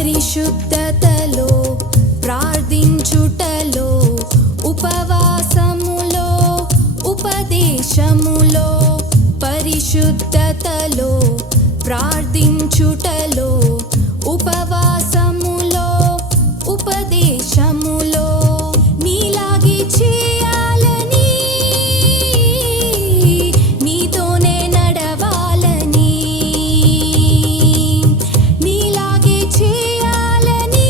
పరిశుద్ధతలో ప్రార్థించుటలో ఉపవాసములో ఉపదేశములో పరిశుద్ధతలో ప్రార్థించుటలో ఉపవాసములో ఉపదేశములో నీలాగే చేయాలని నీతోనే నడవాలని నీలాగే చేయాలని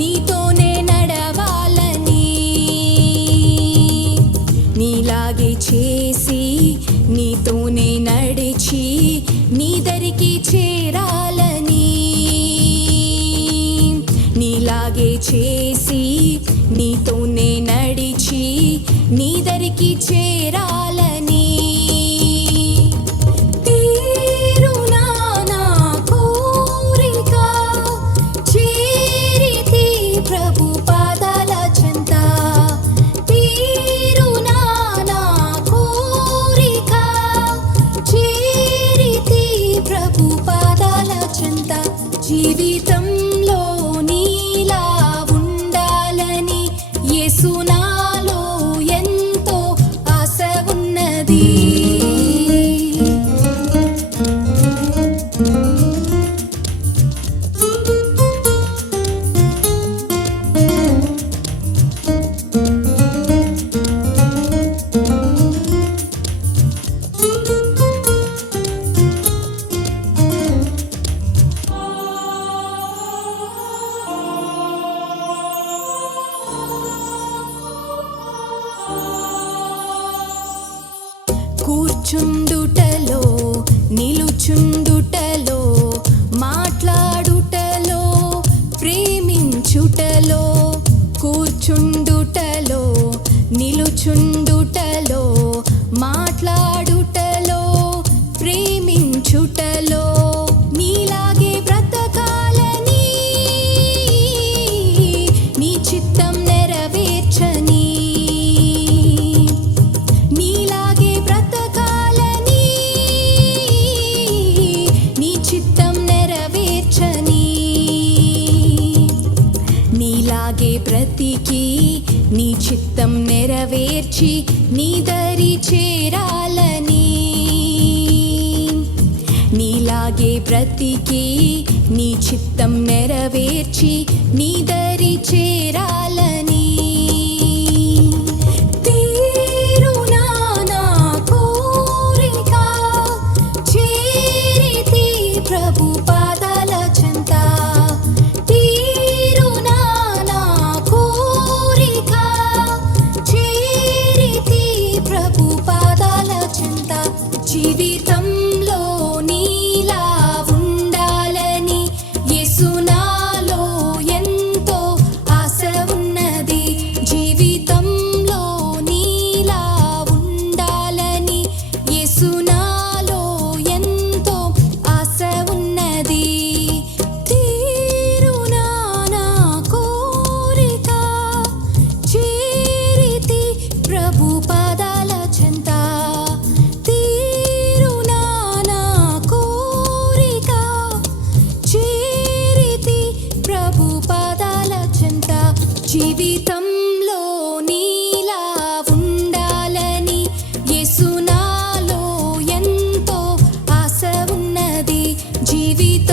నీతోనే నడవాలని నీలాగే చేసి నీతోనే నడిచి నీ దరికి చేరాలని నీలాగే చేసి నీతోనే నడిచి నీ దరికి చేరాలని తీరునా నా కోరిక చేరితి ప్రభు పాదాల చెంత తీరునా నా కోరిక చేరితి ప్రభు పాదాల చెంత జీవితంలో నీలా ఉండాలని యేసు నాలో ఎంతో ఆశ ఉన్నది కూర్చుండుటలో నిలుచుండుటలో మాట్లాడుటలో ప్రేమించుటలో కూర్చుండుటలో నిలుచుండుటలో మాట్లాడుటలో ప్రేమించుటలో నీలాగే బ్రతకాలని నీ చిత్తం నెరవేర్చని నీలాగే బ్రతకాలని నీ చిత్తం నెరవేర్చని నీలాగే బ్రతికి నీ చిత్తం నెరవేర్చి నీ దరి చేరాలని నీలాగే బ్రతికి నీ చిత్తం నెరవేర్చి నీ దరి చేరాలని తీరునా నా కోరిక చేరితి ప్రభు పాదాల చెంత తీరునా నా కోరిక చేరితి ప్రభు పాదాల చెంత జీవితంలో నీలా ఉండాలని యేసు నాలో ఎంతో ఆశ ఉన్నది జీవితంలో నీలా ఉండాలని యేసు నాలో ఎంతో ఆశ ఉన్నది తీరునా నా కోరిక చేరితి ప్రభు పాదాల చెంత తీరునా నా కోరిక చేరితి ప్రభు పాదాల చెంత జీవితంలో నీలా ఉండాలని యేసు నాలో ఎంతో ఆశ ఉన్నది జీవితం